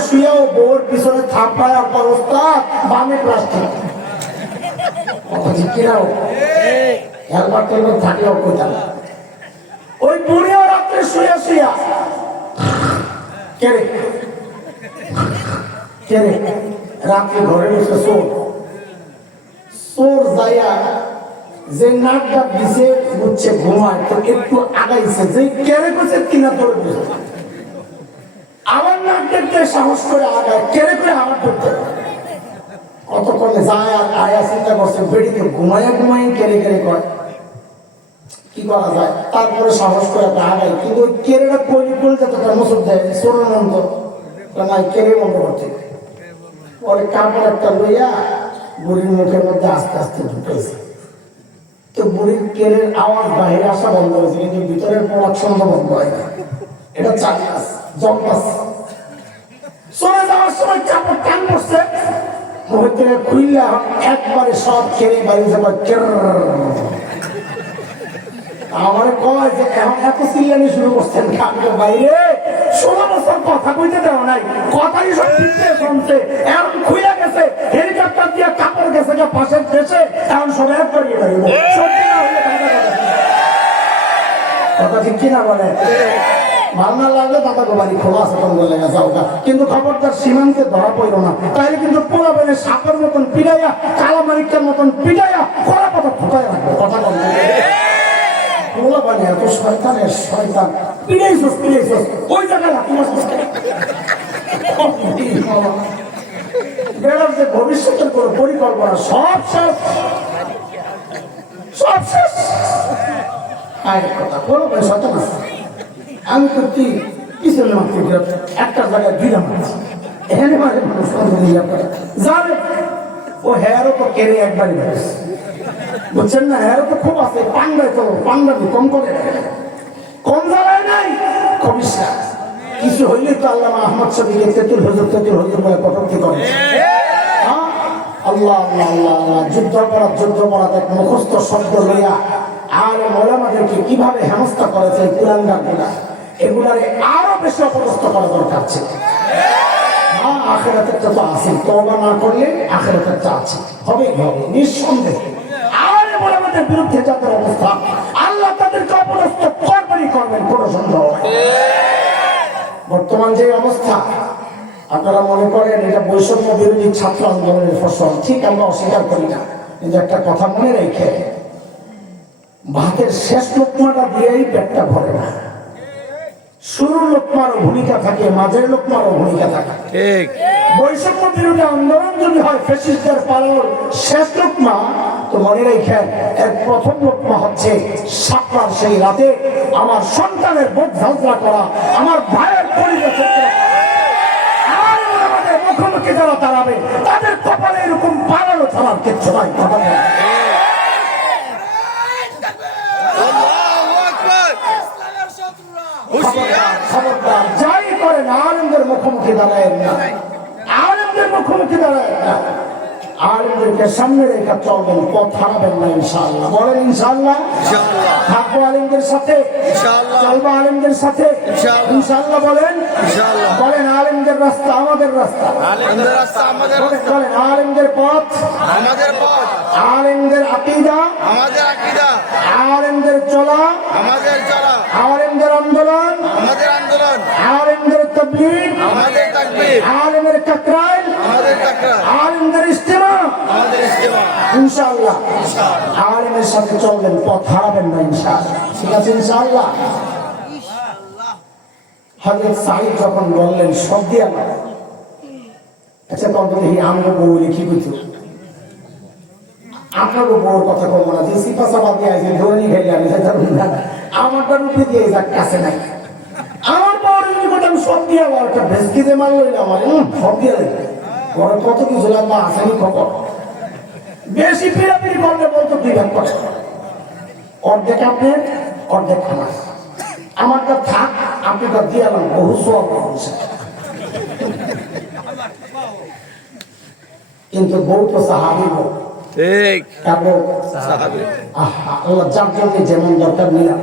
শুয়েও বউর পিছনে থাপায় অবস্থা বামে প্লাস্টিক কথা ঠিক কিনা একবার তো থাকলেও কোথাও ওই বুড়িও রাত্রে শুয়ে শুয়া কেড়ে কেড়ে রাত্রে ঘরে বসে চোর চোর যাইয়া যে নাক ডাক দিছে বুঝছে ঘুমায় তো একটু আগাইছে যে কেড়ে করছে কিনা তোর আমার নাক দেখতে সাহস করে আগায় কেড়ে করে আমার ধরতে কতক্ষণে যায় আর আয়া চিন্তা করছে বেড়িতে ঘুমাইয়া ঘুমাইয়া কেড়ে কেড়ে করে কি করা যায় তারপরে সাহস করে আগায় কিন্তু ওই কেড়েটা পরি পড়ে যেত তার মসুর দেয় চোরের মন্দ নাই কেড়ে বন্ধ করতে পরে কাপড় একটা লইয়া বুড়ির মুখের মধ্যে আস্তে আস্তে ঢুকেছে তো বুড়ির কেড়ের আওয়াজ বাইরে আসা বন্ধ হয়েছে কিন্তু ভিতরের প্রোডাকশন বন্ধ হয় না এটা চাকাস জম্পাস চলে যাওয়ার সময় কাপড় টান পড়ছে মুখের থেকে খুললে একবারে সব কেড়ে বাইরে যাবার আমার কয় যে এখন এত সিরিয়ালি শুরু করছেন কাপড় বাইরে 16 বছর কথা কইতে দেওয়া নাই কথাই সব ফিরতে শুনছে এখন খুলে গেছে হেলিকপ্টার দিয়ে কাপড় গেছে পাশের দেশে এখন সব এক করিয়ে পারিব কথা ঠিক কিনা বলে ভালো না লাগলে দাদা বাড়ি খোলা আছে কোন বলে যাও কিন্তু খবরদার সীমান্তে ধরা পড়ল না তাইলে কিন্তু পোলা বেলে সাপের মতন পিড়াইয়া কালামারিকার মতন পিড়াইয়া কড়া পাতা ফুটাই রাখবে কথা বলবে পোলা বানে এত শয়তানের শয়তান পিড়াইছস পিড়াইছস ওই জায়গায় রাখি বেড়ার যে ভবিষ্যতের কোনো পরিকল্পনা সব শেষ সব শেষ কথা বলো ভাই শয়তান আছে আমি তো কি পিছনে মারতে একটা জায়গায় দিলাম এখানে মারে মানুষ যাবে ও হেয়ারও তো কেড়ে একবারই বুঝছেন না হেয়ারও তো খুব আছে পান্ডায় চলো পান্ডাবি কম করে কম জায়গায় নাই কবিসা কিছু হইলে তো আল্লাহ আহমদ শফিকে তেতুল হুজুর বলে কটূক্তি করে আল্লাহ আল্লাহ আল্লাহ আল্লাহ যুদ্ধ অপরাধ এক মুখস্থ শব্দ লইয়া আর ওলামাদেরকে কিভাবে হেনস্থা করেছে এই কুলাঙ্গারগুলা এগুলারে আরো বেশি অপদস্থ করা দরকার ছিল আখিরাতেরটা তো আছে তওবা না করলে আখিরাতেরটা আছে হবে হবে নিঃসন্দেহে আর ওলামাদের বিরুদ্ধে যাদের অবস্থা আল্লাহ তাদেরকে অপদস্থ করবেন কোনো সন্দেহ নেই বর্তমান যে অবস্থা আপনারা মনে করেন এটা বৈষম্য বিরোধী ছাত্র আন্দোলনের ফসল ঠিক আমরা অস্বীকার করি না কিন্তু একটা কথা মনে রেখে ভাতের শেষ লোকমাটা দিয়েই পেটটা ভরে না শুরুর লোকমারও ভূমিকা থাকে মাঝের লোকমারও ভূমিকা থাকে বৈষম্য বিরোধী আন্দোলন যদি হয় ফ্যাসিস্টদের পালানোর শেষ লোকমা তো মনে রেখেন এর প্রথম লোকমা হচ্ছে সাতটার সেই রাতে আমার সন্তানের বুক ঝাঁঝরা করা আমার ভাইয়ের পরিবেশ আমাদের মুখোমুখি যারা দাঁড়াবে তাদের কপালে এরকম পালানো ছাড়ার কিচ্ছু নাই কথা খবরদার যাই করেন আলেমদের মুখোমুখি দাঁড়ায় না আলেমদের মুখোমুখি দাঁড়ায় না আলেমদেরকে সামনে রেখে চলবেন পথ হারাবেন না ইনশাআল্লাহ বলেন ইনশাআল্লাহ থাকবো আলেমদের সাথে চলবো আলেমদের সাথে ইনশাআল্লাহ বলেন বলেন আলেমদের রাস্তা আমাদের রাস্তা বলেন আলেমদের পথ আমাদের পথ আলেমদের আকীদা আমাদের আকীদা আলেমদের চলা আমাদের চলা আলেমদের আন্দোলন আমাদের আন্দোলন আলেমদের তাকবীর আমাদের তাকবীর আলেমের তাকরার আমাদের তাকরার আলেমদের ইস্তেমা আমাদের ইস্তেমা ইনশাআল্লাহ আলেমের সাথে চলবেন পথ হারাবেন না ইনশাআল্লাহ ঠিক আছে ইনশাআল্লাহ হযরত সাঈদ যখন বললেন সব দিয়া না আচ্ছা তখন দেখি আমরা বউ লিখি কইতো আপনারও বউর কথা কম না যে সিপাসাবাদ দিয়ে আছে ধরে খেলে আমি আমারটা রূপে দিয়ে যাক কাছে নাই আমার বউর কথা আমি সব দিয়া একটা ভেস্কি দিয়ে মারল আমার সব দিয়া লাগবে বড় কত কিছু লাগবে আসেনি খবর বেশি পিড়াপিড়ি করলে বলতো দুই ভাগ করে অর্ধেক আপনার অর্ধেক আমার আমারটা থাক আপনি তো দিয়ে আলাম বহু সব কিন্তু বউ তো সাহাবি বউ আল্লাহ যার জন্য যেমন দরকার নিলাম